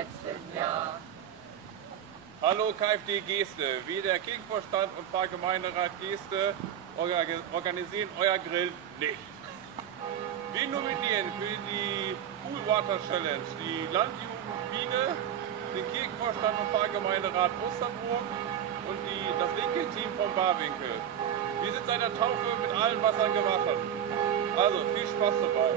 letzten Jahr. Hallo KfD Geste, wir der Kirchenvorstand und Pfarrgemeinderat Geste organisieren euer Grill nicht. Wir nominieren für die Pool Water Challenge die Landjugend Biene, den Kirchenvorstand und Pfarrgemeinderat Osternburg und das linke Team von Barwinkel. Wir sind seit der Taufe mit allen Wassern gewaschen. Also viel Spaß dabei.